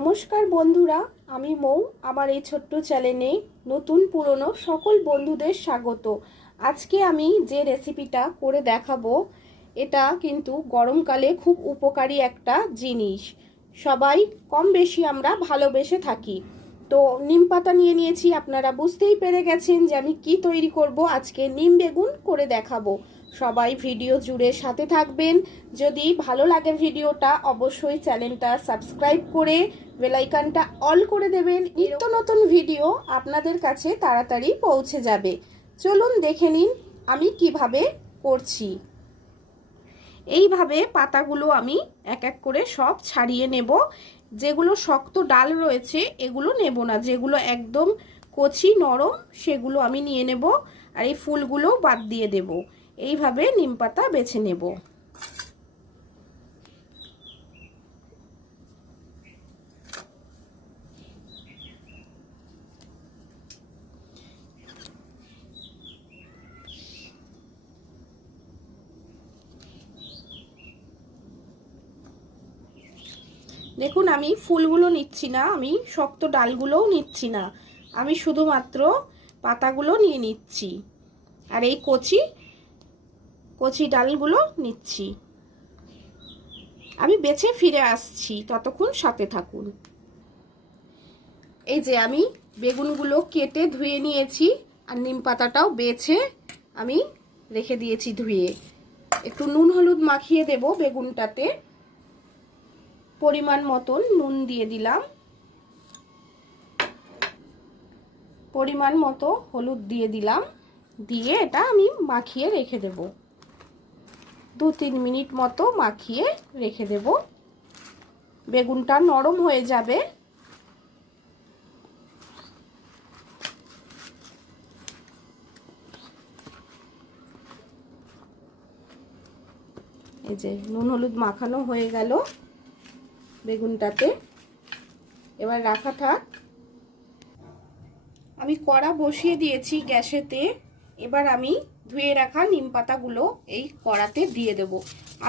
নমস্কার বন্ধুরা, আমি মৌ। আমার এই ছোট্ট চ্যানেলে নতুন পুরনো সকল বন্ধুদের স্বাগত। আজকে আমি যে রেসিপিটা করে দেখাবো, এটা কিন্তু গরমকালে খুব উপকারী একটা জিনিস। সবাই কম বেশি আমরা ভালোবেসে থাকি। তো নিম পাতা নিয়ে নিয়েছি, আপনারা বুঝতেই পেরে গেছেন যে আমি কি তৈরি করব। আজকে নিম বেগুন করে দেখাবো। সবাই ভিডিও জুড়ে সাথে থাকবেন। যদি ভালো লাগে ভিডিওটা, অবশ্যই চ্যানেলটা সাবস্ক্রাইব করে বেল আইকনটা অল করে দেবেন। নিত্য নতুন ভিডিও আপনাদের কাছে তাড়াতাড়ি পৌঁছে যাবে। চলুন দেখে নিন আমি কিভাবে করছি। এইভাবে পাতাগুলো আমি এক এক করে সব ছাড়িয়ে নেব। যেগুলো শক্ত ডাল রয়েছে এগুলো নেব না, যেগুলো একদম কচি নরম সেগুলো আমি নিয়ে নেব। আর এই ফুলগুলো বাদ দিয়ে দেব। এইভাবে নিম পাতা বেছে নেব। দেখুন, আমি ফুলগুলো নিচ্ছি না, আমি শক্ত ডালগুলোও নিচ্ছি না, আমি শুধুমাত্র পাতাগুলো নিয়ে নিচ্ছি। আর এই কচি কচি ডালগুলো নিচ্ছি। আমি বেছে ফিরে আসছি, ততক্ষণ সাথে থাকুন। এই যে আমি বেগুনগুলো কেটে ধুয়ে নিয়েছি, আর নিম পাতাটাও বেছে আমি রেখে দিয়েছি ধুয়ে। একটু নুন হলুদ মাখিয়ে দেব বেগুনটাতে। পরিমাণ মতন নুন দিয়ে দিলাম, পরিমাণ মতো হলুদ দিয়ে দিলাম, দিয়ে এটা আমি মাখিয়ে রেখে দেব। 2-3 মিনিট মতো মাখিয়ে রেখে দেব। বেগুনটা নরম হয়ে যাবে। এই যে নুন হলুদ মাখানো হয়ে গেল বেগুনটাতে। এবার রাখা থাক। আমি কড়া বসিয়ে দিয়েছি গ্যাসেতে। এবার আমি ধুয়ে রাখা নিম পাতাগুলো এই কড়াতে দিয়ে দেব।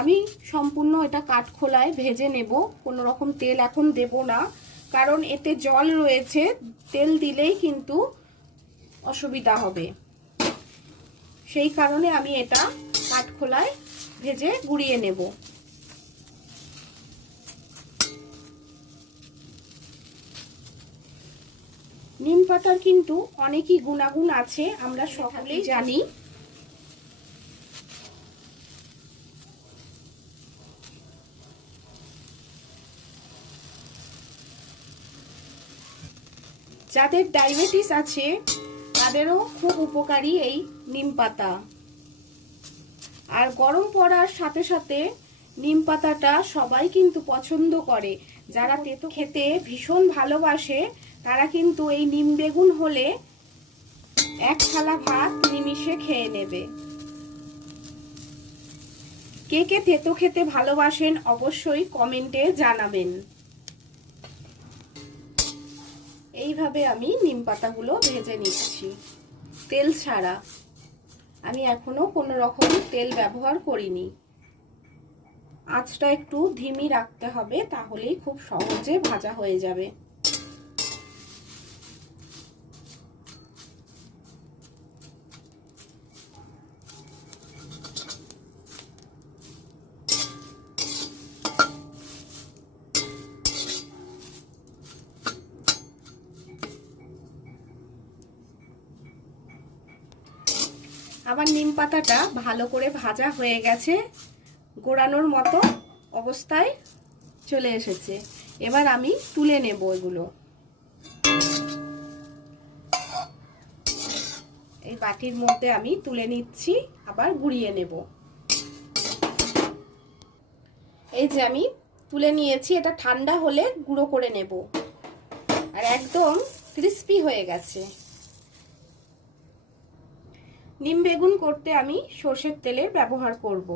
আমি সম্পূর্ণ এটা কাঠখোলায় ভেজে নেব, কোনো রকম তেল এখন দেব না, কারণ এতে জল রয়েছে। তেল দিলেই কিন্তু অসুবিধা হবে। সেই কারণে আমি এটা কাঠখোলায় ভেজে গুঁড়িয়ে নেব। নিম পাতার কিন্তু অনেকই গুণাগুণ আছে, আমরা সকলেই জানি। যাদের ডায়াবেটিস আছে তাদেরও খুব উপকারী এই নিম পাতা। আর গরম পড়ার সাথে সাথে নিম পাতাটা সবাই কিন্তু পছন্দ করে। যারা তেতো খেতে ভীষণ ভালোবাসে তারা কিন্তু এই নিম বেগুন হলে এক থালা ভাত নিমিষে খেয়ে নেবে। কে কে তেতো খেতে ভালোবাসেন অবশ্যই কমেন্টে জানাবেন। এইভাবে আমি নিম পাতাগুলো ভেজে নিচ্ছি তেল ছাড়া। আমি এখনো কোনো রকম তেল ব্যবহার করিনি। আঁচটা একটু ধিমি রাখতে হবে, তাহলেই খুব সহজে ভাজা হয়ে যাবে। আমার নিম পাতাটা ভালো করে ভাজা হয়ে গেছে, গোড়ানোর মতো অবস্থায় চলে এসেছে। এবার আমি তুলে নেব এগুলো। এই বাটির মধ্যে আমি তুলে নিচ্ছি, আবার গুঁড়িয়ে নেব। এই যে আমি তুলে নিয়েছি, এটা ঠান্ডা হলে গুঁড়ো করে নেব। আর একদম ক্রিস্পি হয়ে গেছে। নিম বেগুন করতে আমি সর্ষের তেলের ব্যবহার করব।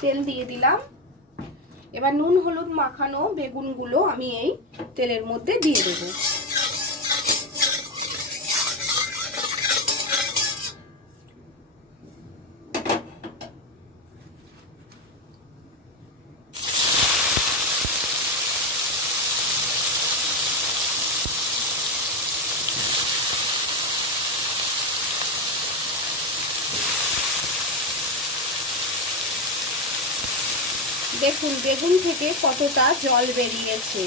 তেল দিয়ে দিলাম। এবার নুন হলুদ মাখানো বেগুনগুলো আমি এই তেলের মধ্যে দিয়ে দেব। দেখুন বেগুন থেকে কতটা জল বেরিয়েছে।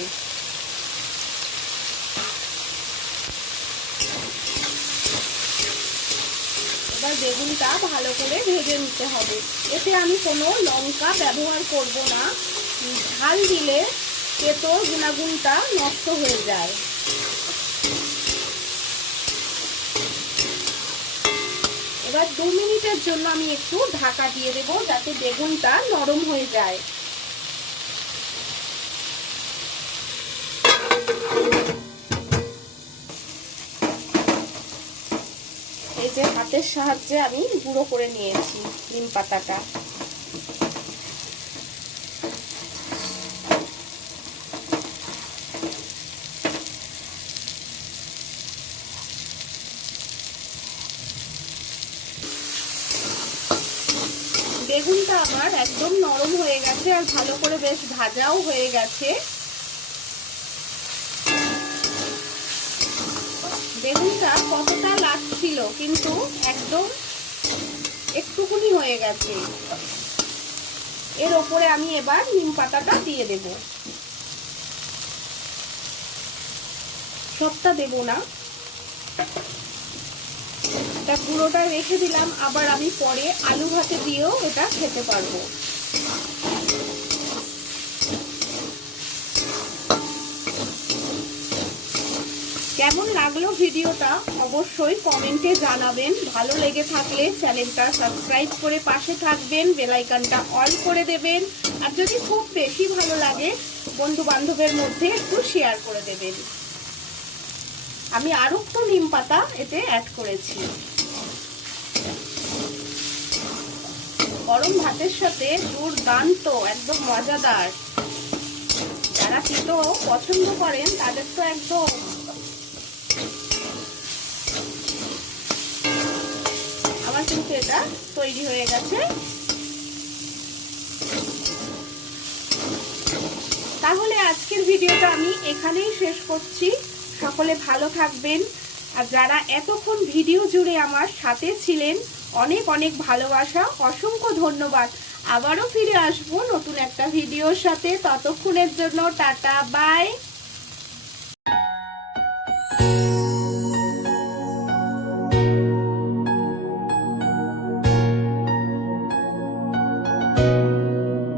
এবার বেগুনটা ভালো করে ভেজে নিতে হবে। এতে আমি কোনো লঙ্কা ব্যবহার করব না, ঝাল দিলে তেতো গুণাগুণটা নষ্ট হয়ে যায়। এবার 2 মিনিটের জন্য আমি একটু ঢাকা দিয়ে দেব, যাতে বেগুনটা নরম হয়ে যায়। এই যে হাতের সাহায্যে আমি গুঁড়ো করে নিয়েছি নিম পাতাটা। বেগুনটা আমার একদম নরম হয়ে গেছে আর ভালো করে বেশ ভাজাও হয়ে গেছে। বেগুনটা কতটা লাগছিল, কিন্তু একদম একটুকুনি হয়ে গেছে। এর ওপরে আমি এবার নিম পাতাটা দিয়ে দেব। সবটা দেব না, এটা পুরোটা রেখে দিলাম, আবার আমি পরে আলু ভাতে দিয়েও এটা খেতে পারবো। কেমন লাগলো ভিডিওটা অবশ্যই কমেন্টে জানাবেন। ভালো লেগে থাকলে চ্যানেলটা সাবস্ক্রাইব করে পাশে থাকবেন, বেল আইকনটা অল করে দেবেন। আর যদি খুব বেশি ভালো লাগে বন্ধু বান্ধবের মধ্যে একটু শেয়ার করে দেবেন। আমি আরো একটু নিম পাতা এতে অ্যাড করেছি। গরম ভাতের সাথে দুর্দান্ত, একদম মজাদার। যারা তিতো পছন্দ করেন তাদের তো একদম। আমার কিন্তু এটা তৈরি হয়ে গেছে। তাহলে আজকের ভিডিওটা আমি এখানেই শেষ করছি। সকলে ভালো থাকবেন। আর যারা এতক্ষণ ভিডিও জুড়ে আমার সাথে ছিলেন, অনেক অনেক ভালোবাসা, অসংখ্য ধন্যবাদ। আবারও ফিরে আসবো নতুন একটা ভিডিওর সাথে। ততক্ষণের জন্য টাটা, বাই।